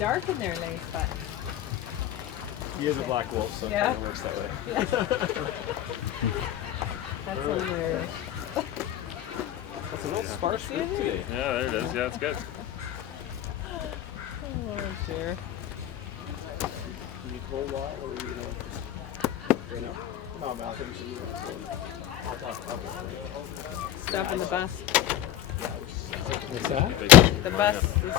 dark in there, Lace, but He is a black wolf, so Yeah. it kind of works that way. yeah. That's hilarious. That's a little sparse group today. Yeah, there it is. Yeah, it's good. Oh dear. You need cold water or you know? Right now? No, man, I think we should leave it. I'll talk about it. Stuff in the bus. What's that? The bus is